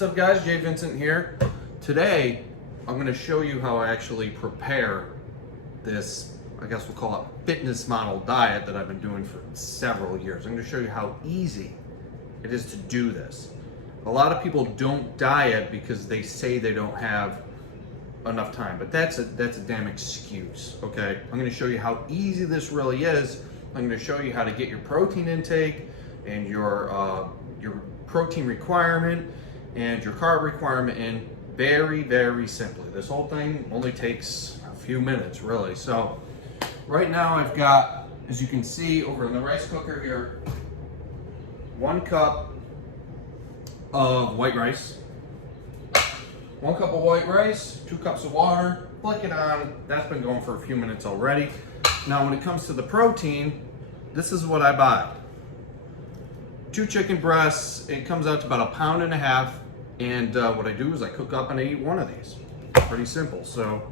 What's up guys, Jay Vincent here. Today, I'm gonna show you how I actually prepare this, I guess we'll call it fitness model diet that I've been doing for several years. I'm gonna show you how easy it is to do this. A lot of people don't diet because they say they don't have enough time, but that's a damn excuse, okay? I'm gonna show you how easy this really is. I'm gonna show you how to get your protein intake and your protein requirement and your carb requirement in very, very simply. This whole thing only takes a few minutes, really. So right now I've got, as you can see over in the rice cooker here, 1 cup of white rice, 1 cup of white rice, 2 cups of water, flick it on. That's been going for a few minutes already. Now when it comes to the protein, this is what I buy. 2 chicken breasts, it comes out to about 1.5 pounds, and what I do is I cook up and I eat 1 of these. Pretty simple. So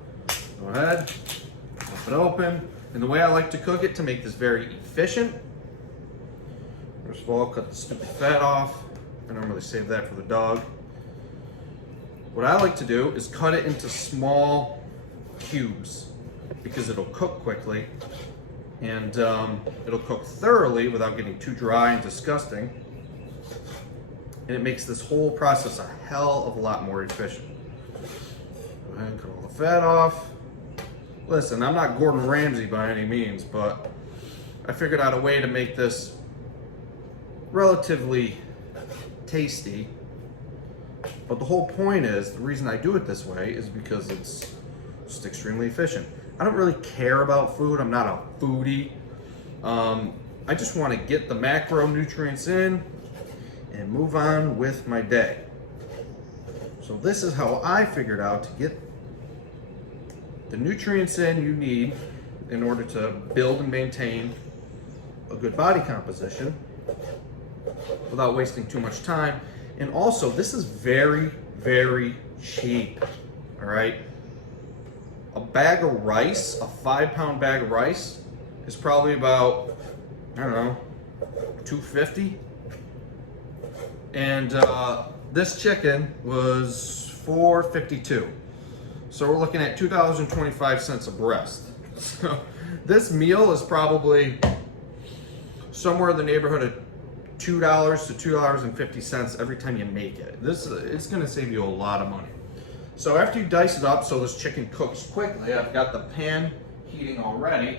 go ahead, flip it open, and the way I like to cook it to make this very efficient, first of all, cut the stupid fat off. I normally save that for the dog. What I like to do is cut it into small cubes because it'll cook quickly and it'll cook thoroughly without getting too dry and disgusting. And it makes this whole process a hell of a lot more efficient. Go ahead and cut all the fat off. Listen, I'm not Gordon Ramsay by any means, but I figured out a way to make this relatively tasty. But the whole point is, the reason I do it this way is because it's just extremely efficient. I don't really care about food. I'm not a foodie. I just want to get the macronutrients in and move on with my day. So this is how I figured out to get the nutrients in you need in order to build and maintain a good body composition without wasting too much time. And also, this is very, very cheap, all right? A bag of rice, a 5-pound bag of rice, is probably about, I don't know, $2.50. And this chicken was $4.52. So we're looking at $2.25 a breast. So this meal is probably somewhere in the neighborhood of $2 to $2.50 every time you make it. It's gonna save you a lot of money. So after you dice it up so this chicken cooks quickly, I've got the pan heating already.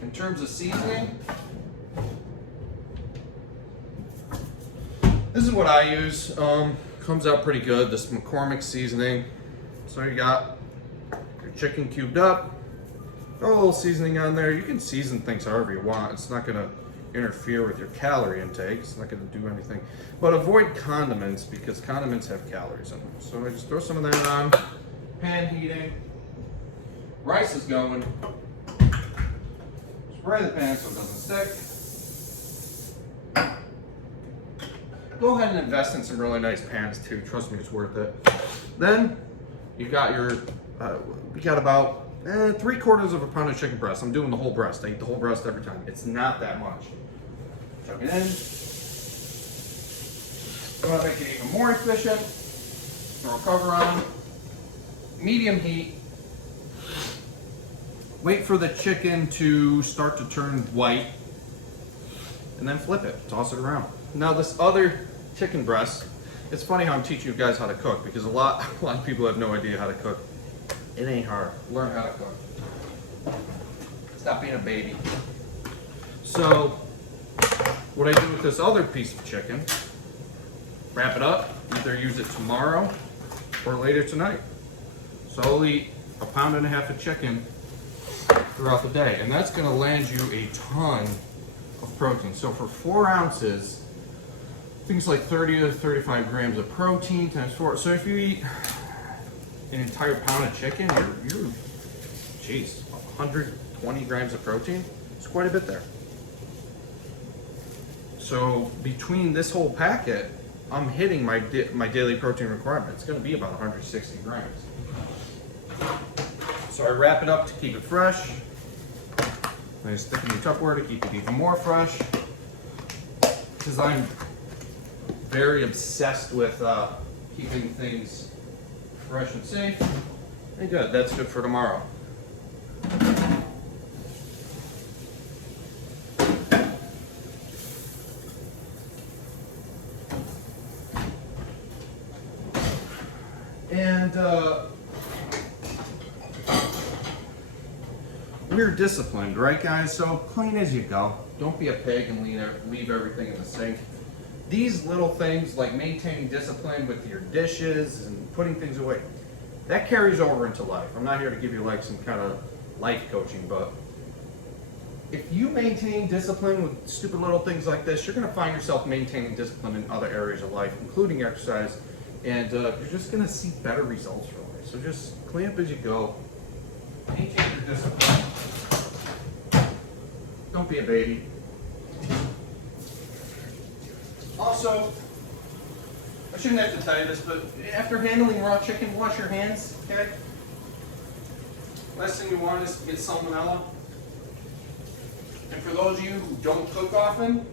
In terms of seasoning, this is what I use. Comes out pretty good, this McCormick seasoning. So you got your chicken cubed up, throw a little seasoning on there. You can season things however you want. It's not gonna interfere with your calorie intake. It's not going to do anything. But avoid condiments because condiments have calories in them. So I just throw some of that on. Pan heating. Rice is going. Spray the pan so it doesn't stick. Go ahead and invest in some really nice pans too. Trust me, it's worth it. Then you got your, we got about 3/4 pound of chicken breast. I'm doing the whole breast. I eat the whole breast every time. It's not that much. Chuck it in. Going to make it even more efficient. Throw a cover on. Medium heat. Wait for the chicken to start to turn white. And then flip it. Toss it around. Now this other chicken breast, it's funny how I'm teaching you guys how to cook because a lot of people have no idea how to cook. It ain't hard. Learn how to cook. Stop being a baby. So, what I do with this other piece of chicken, wrap it up, either use it tomorrow or later tonight. So I'll eat 1.5 pounds of chicken throughout the day, and that's gonna land you a ton of protein. So for 4 ounces, I think it's like 30 to 35 grams of protein times 4. So if you eat an entire pound of chicken, you're geez, 120 grams of protein. It's quite a bit there. So between this whole packet, I'm hitting my daily protein requirement. It's going to be about 160 grams. So I wrap it up to keep it fresh. I stick it in the Tupperware to keep it even more fresh. Because I'm very obsessed with keeping things fresh and safe. And good, that's good for tomorrow. And we're disciplined, right guys? So clean as you go. Don't be a pig and leave everything in the sink. These little things like maintaining discipline with your dishes and putting things away, that carries over into life. I'm not here to give you like some kind of life coaching, but if you maintain discipline with stupid little things like this, you're gonna find yourself maintaining discipline in other areas of life, including exercise, and you're just gonna see better results from it. So just clean up as you go, maintain your discipline. Don't be a baby. Also, I shouldn't have to tell you this, but after handling raw chicken, wash your hands, okay? Last thing you want is to get salmonella. And for those of you who don't cook often,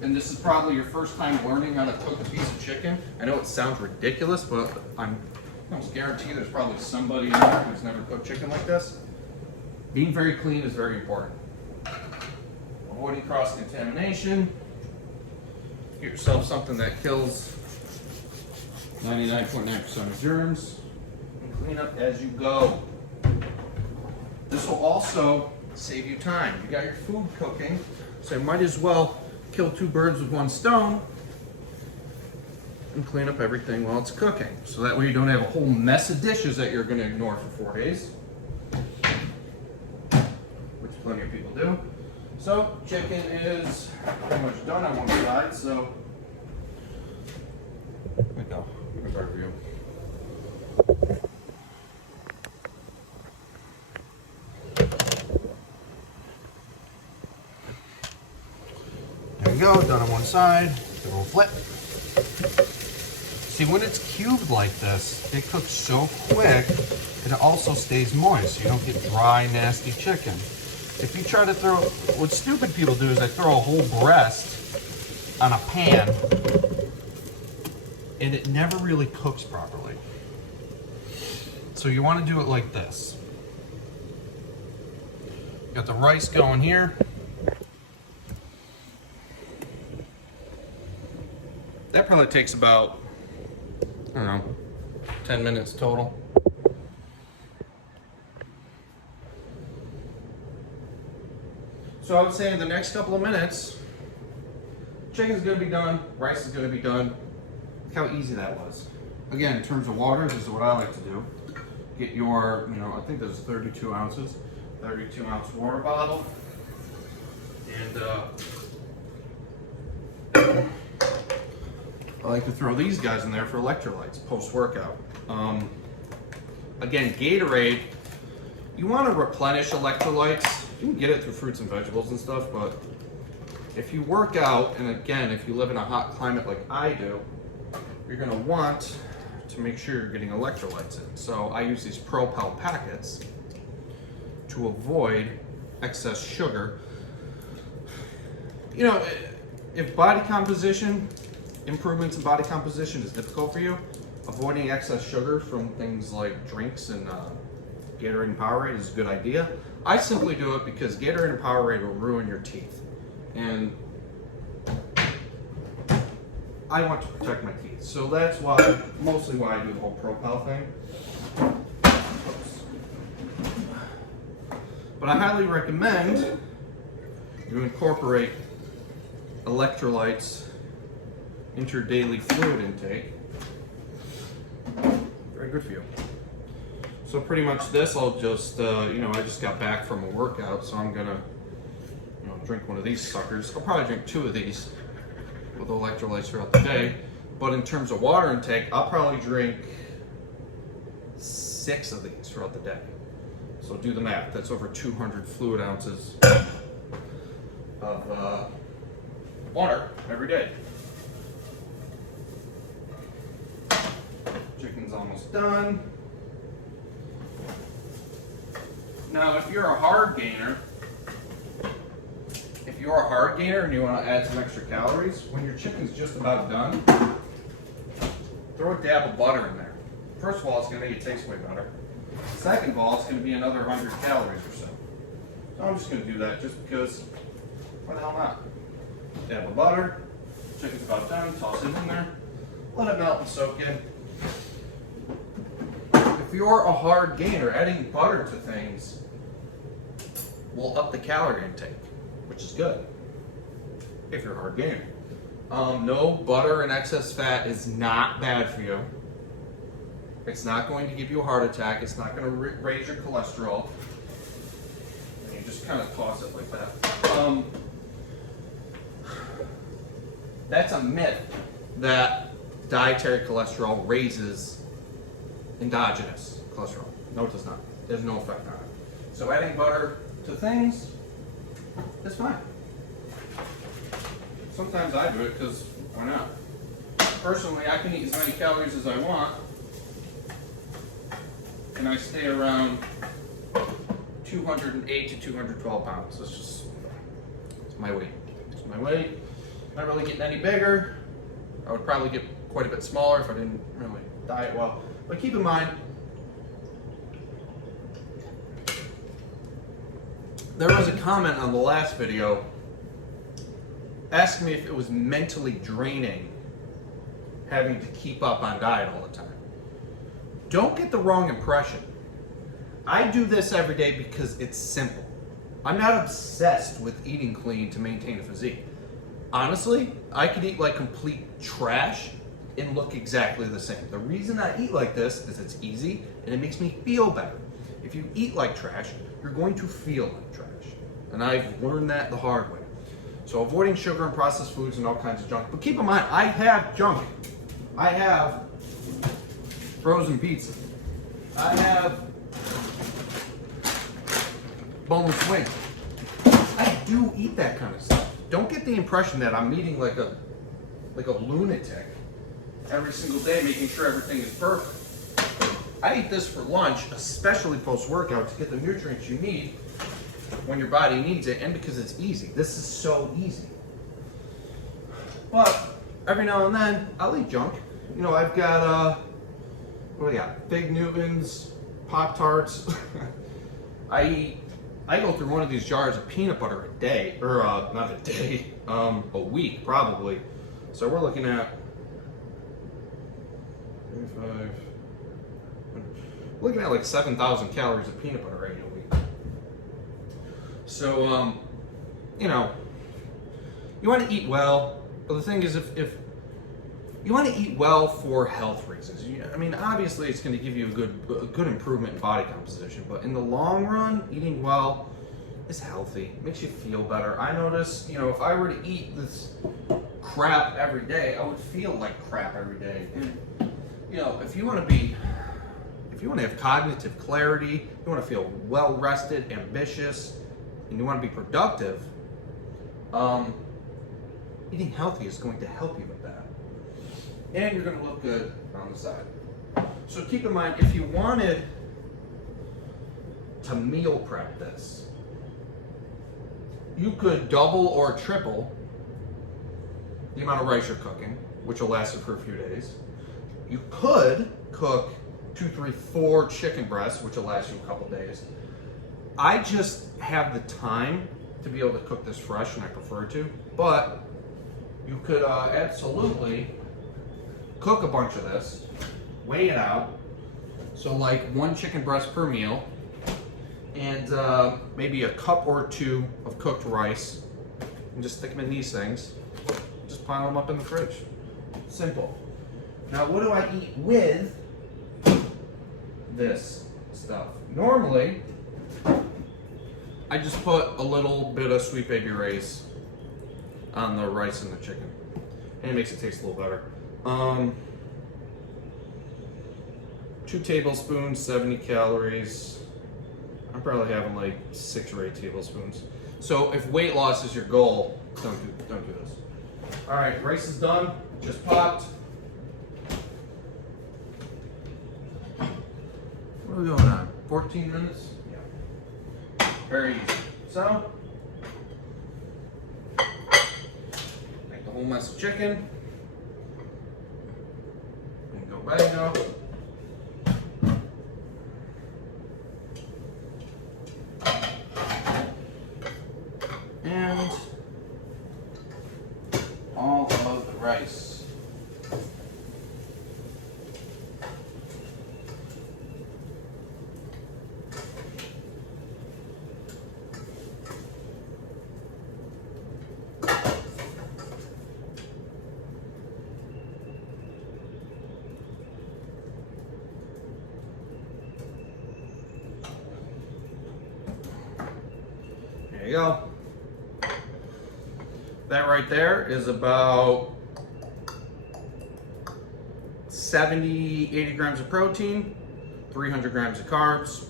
and this is probably your first time learning how to cook a piece of chicken, I know it sounds ridiculous, but I almost guarantee there's probably somebody in there who's never cooked chicken like this. Being very clean is very important. Avoiding cross-contamination. Get yourself something that kills 99.9% of germs. And clean up as you go. This will also save you time. You got your food cooking, so you might as well kill two birds with one stone and clean up everything while it's cooking. So that way you don't have a whole mess of dishes that you're going to ignore for 4 days, which plenty of people do. So chicken is pretty much done on one side, so there we go. Here's our view. There you go, done on one side. Then we'll flip. See, when it's cubed like this, it cooks so quick, and it also stays moist, so you don't get dry, nasty chicken. If you try to throw, what stupid people do is they throw a whole breast on a pan, and it never really cooks properly. So you want to do it like this. Got the rice going here. That probably takes about, I don't know, 10 minutes total. So I would say in the next couple of minutes, chicken's gonna be done, rice is gonna be done. Look how easy that was. Again, in terms of water, this is what I like to do. Get your, I think there's 32 ounces, 32 ounce water bottle. And I like to throw these guys in there for electrolytes post-workout. Again, Gatorade, you want to replenish electrolytes. You can get it through fruits and vegetables and stuff, but if you work out, and again, if you live in a hot climate like I do, you're going to want to make sure you're getting electrolytes in. So I use these Propel packets to avoid excess sugar. If body composition, improvements in body composition is difficult for you, avoiding excess sugar from things like drinks and Gatorade and Powerade is a good idea. I simply do it because Gatorade and Powerade will ruin your teeth. And I want to protect my teeth. So that's mostly why I do the whole Propel thing. Oops. But I highly recommend you incorporate electrolytes into your daily fluid intake. Very good for you. So pretty much this, I'll just, I just got back from a workout, so I'm gonna, drink one of these suckers. I'll probably drink 2 of these with electrolytes throughout the day. But in terms of water intake, I'll probably drink 6 of these throughout the day. So do the math. That's over 200 fluid ounces of water every day. Chicken's almost done. Now, if you're a hard gainer, and you want to add some extra calories, when your chicken's just about done, throw a dab of butter in there. First of all, it's going to make it taste way better. Second of all, it's going to be another 100 calories or so. So I'm just going to do that just because, why the hell not? Dab of butter, chicken's about done, toss it in there, let it melt and soak in. If you're a hard gainer, adding butter to things will up the calorie intake, which is good if you're a hard gainer. No, butter and excess fat is not bad for you. It's not going to give you a heart attack. It's not going to raise your cholesterol. And you just kind of toss it like that. That's a myth that dietary cholesterol raises endogenous cholesterol. No, it does not. There's no effect on it. So adding butter to things is fine. Sometimes I do it because why not? Personally, I can eat as many calories as I want, and I stay around 208 to 212 pounds. That's just, it's my weight. It's my weight. Not really getting any bigger. I would probably get quite a bit smaller if I didn't really diet well. But keep in mind, there was a comment on the last video asking me if it was mentally draining having to keep up on diet all the time. Don't get the wrong impression. I do this every day because it's simple. I'm not obsessed with eating clean to maintain a physique. Honestly, I could eat like complete trash and look exactly the same. The reason I eat like this is it's easy and it makes me feel better. If you eat like trash, you're going to feel like trash. And I've learned that the hard way. So avoiding sugar and processed foods and all kinds of junk. But keep in mind, I have junk. I have frozen pizza. I have boneless wings. I do eat that kind of stuff. Don't get the impression that I'm eating like a lunatic every single day, making sure everything is perfect. I eat this for lunch, especially post-workout, to get the nutrients you need when your body needs it, and because it's easy. This is so easy. But every now and then, I'll eat junk. You know, I've got, what do I got? Fig Newtons, Pop-Tarts. I go through one of these jars of peanut butter a day, or not a day, a week probably. So we're looking at 35, looking at like 7,000 calories of peanut butter right in a week. So, you know, you want to eat well, but the thing is, if you want to eat well for health reasons, I mean, obviously it's going to give you a good improvement in body composition, but in the long run, eating well is healthy. It makes you feel better. I notice, you know, if I were to eat this crap every day, I would feel like crap every day. And, you know, if you want to have cognitive clarity, you want to feel well rested, ambitious, and you want to be productive, eating healthy is going to help you with that. And you're going to look good on the side. So keep in mind, if you wanted to meal prep this, you could double or triple the amount of rice you're cooking, which will last you for a few days. You could cook 2, 3, 4 chicken breasts, which will last you a couple days. I just have the time to be able to cook this fresh, and I prefer to, but you could absolutely cook a bunch of this, weigh it out, so like 1 chicken breast per meal, and maybe a cup or 2 of cooked rice, and just stick them in these things, just pile them up in the fridge. Simple. Now, what do I eat with this stuff? Normally, I just put a little bit of Sweet Baby Ray's on the rice and the chicken, and it makes it taste a little better. 2 tablespoons, 70 calories. I'm probably having like 6 or 8 tablespoons. So if weight loss is your goal, don't do this. All right, rice is done, just popped. What are we going on? 14 minutes? Yeah. Very easy. So, make the whole mess of chicken. And go go. And all of the rice. There you go. That right there is about 70, 80 grams of protein, 300 grams of carbs,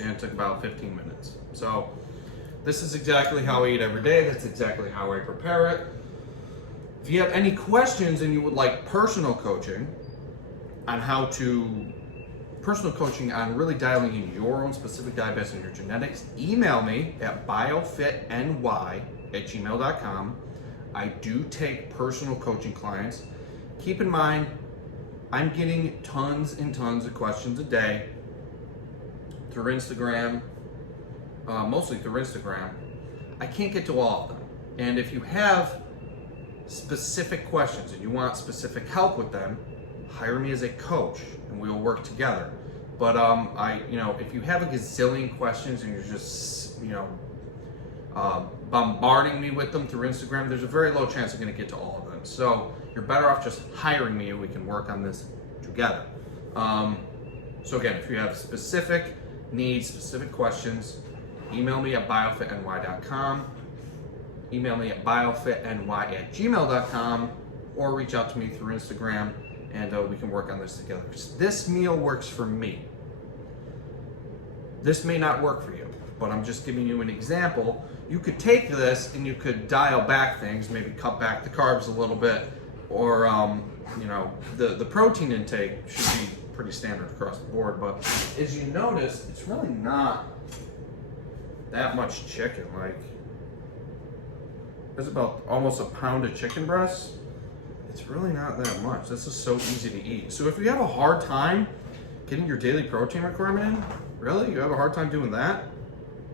and it took about 15 minutes. So this is exactly how I eat every day. That's exactly how I prepare it. If you have any questions and you would like personal coaching on really dialing in your own specific diet based on your genetics, email me at biofitny@gmail.com. I do take personal coaching clients. Keep in mind, I'm getting tons and tons of questions a day through Instagram, mostly through Instagram. I can't get to all of them. And if you have specific questions and you want specific help with them, hire me as a coach and we'll work together. But if you have a gazillion questions and you're just, bombarding me with them through Instagram, there's a very low chance I'm going to get to all of them. So you're better off just hiring me and we can work on this together. So again, if you have specific needs, specific questions, email me at biofitny.com, email me at biofitny@gmail.com, or reach out to me through Instagram and we can work on this together. This meal works for me. This may not work for you, but I'm just giving you an example. You could take this and you could dial back things, maybe cut back the carbs a little bit, or the protein intake should be pretty standard across the board. But as you notice, it's really not that much chicken. Like, there's about almost a pound of chicken breast. It's really not that much. This is so easy to eat. So if you have a hard time getting your daily protein requirement in, really, you have a hard time doing that,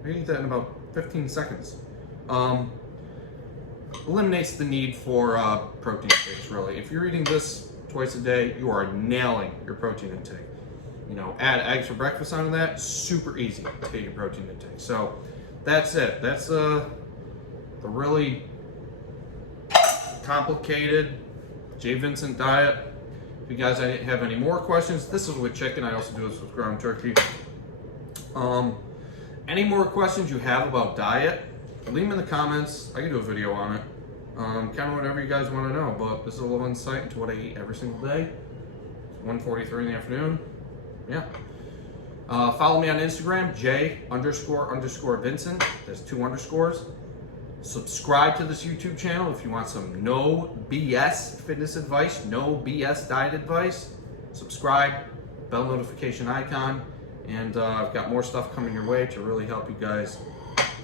you can eat that in about 15 seconds. Eliminates the need for protein shakes, really. If you're eating this twice a day, you are nailing your protein intake. Add eggs for breakfast onto that, super easy to get your protein intake. So that's it. That's the really complicated Jay Vincent diet. If you guys have any more questions, this is with chicken. I also do this with ground turkey. Any more questions you have about diet, leave them in the comments. I can do a video on it. Kind of whatever you guys want to know, but this is a little insight into what I eat every single day. It's 1:43 in the afternoon. Yeah. Follow me on Instagram, J__Vincent. There's 2 underscores. Subscribe to this YouTube channel if you want some no BS fitness advice, no BS diet advice. Subscribe, bell notification icon, and I've got more stuff coming your way to really help you guys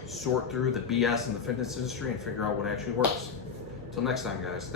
sort through the BS in the fitness industry and figure out what actually works. Until next time, guys.